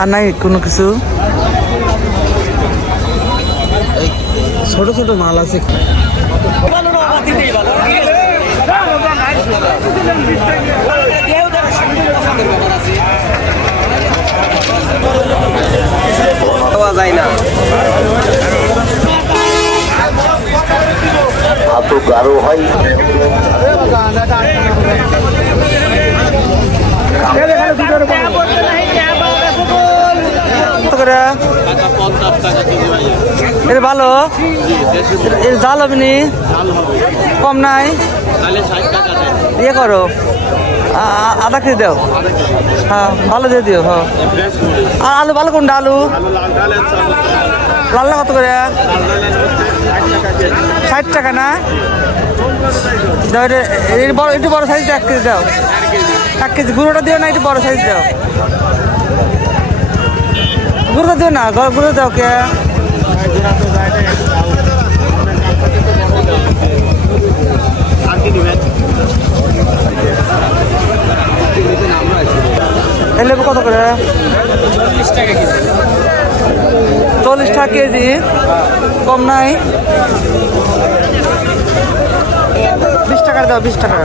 আর নাই কোনো কিছু ছোট ছোট মাল আছে পাওয়া যায় না এত গাঢ় হয় এটা ভালো? এর জাল হবে নি? কম নাই? ইয়ে করো। আধা কেজি দাও। হ্যাঁ ভালো দিয়ে দিও হ্যাঁ। আর আলু ভালো কোনটা আলু? লাল্লা কত করে? ষাট টাকা না? এর বড় একটু বড় সাইজ এক কেজি দাও। এক কেজি। গুঁড়োটা দিও না একটু বড় সাইজ দাও। গুঁড়ো দিও না গ- দাও কে। লেবু কত করে? চল্লিশ টাকা কেজি, কম নাই। বিশ টাকা দাও, বিশ টাকা।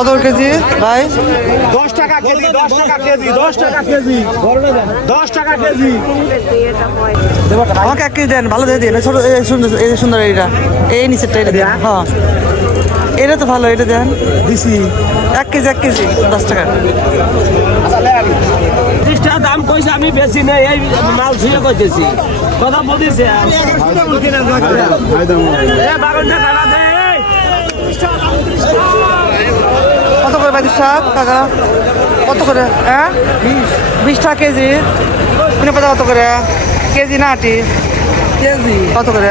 কত কেজি ভাই দশ টাকা কেজি দশ টাকা কেজি দশ টাকা কেজি দশ টাকা কেজি আমাকে এক কেজি দেন ভালো দিয়ে দিন ছোট এই সুন্দর এই সুন্দর এইটা এই নিচেরটা এটা দেন হ্যাঁ এটা তো ভালো এটা দেন দিছি এক কেজি এক কেজি দশ টাকা ত্রিশ টাকা দাম কইছে আমি বেশি নেই এই মাল ছুঁয়ে কইতেছি কথা বলিছে বারো টাকা দে কত করে শাক কাকা কত করে? হ্যাঁ? বিশ টাকা কেজি। কিনে পাতা কত করে? কেজি না আটি? কেজি? কত করে?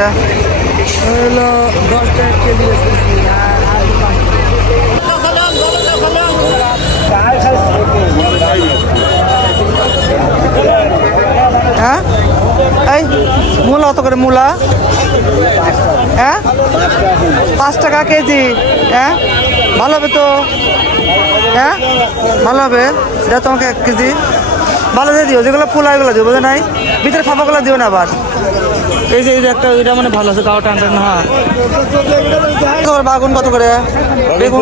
হলো দশ টাকা কেজি হ্যাঁ? এই মূলা কত করে মূলা? হ্যাঁ? পাঁচ টাকা কেজি। হ্যাঁ? ভালো হবে তো? হ্যাঁ? ভালো হবে? এটা তোমাকে এক কেজি। ভালো দিয়ে দিও যেগুলো ফুল এগুলো দিও বোঝা নাই? ভিতরে ফাঁপাগুলো দিও না আবার। এই যে এই যে একটা এটা মানে ভালো আছে গাও টান টান হ্যাঁ। কত করে? বাগুন কত করে বেগুন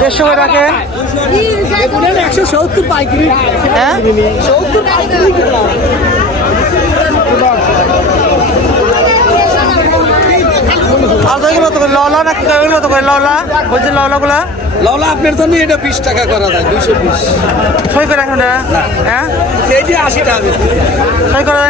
দেড়শো করে রাখেন। একশো সত্তর পাইকারি হ্যাঁ? সত্তর পাইকারি আর তো এগুলো তো করে লওলা না কি করে? এগুলো করে লওলা? বলছি লওলাগুলা আপনার জন্য এটা বিশ টাকা করা যায় দুইশো বিশ। সই করে রাখুন হ্যাঁ? আশি টাকা। করে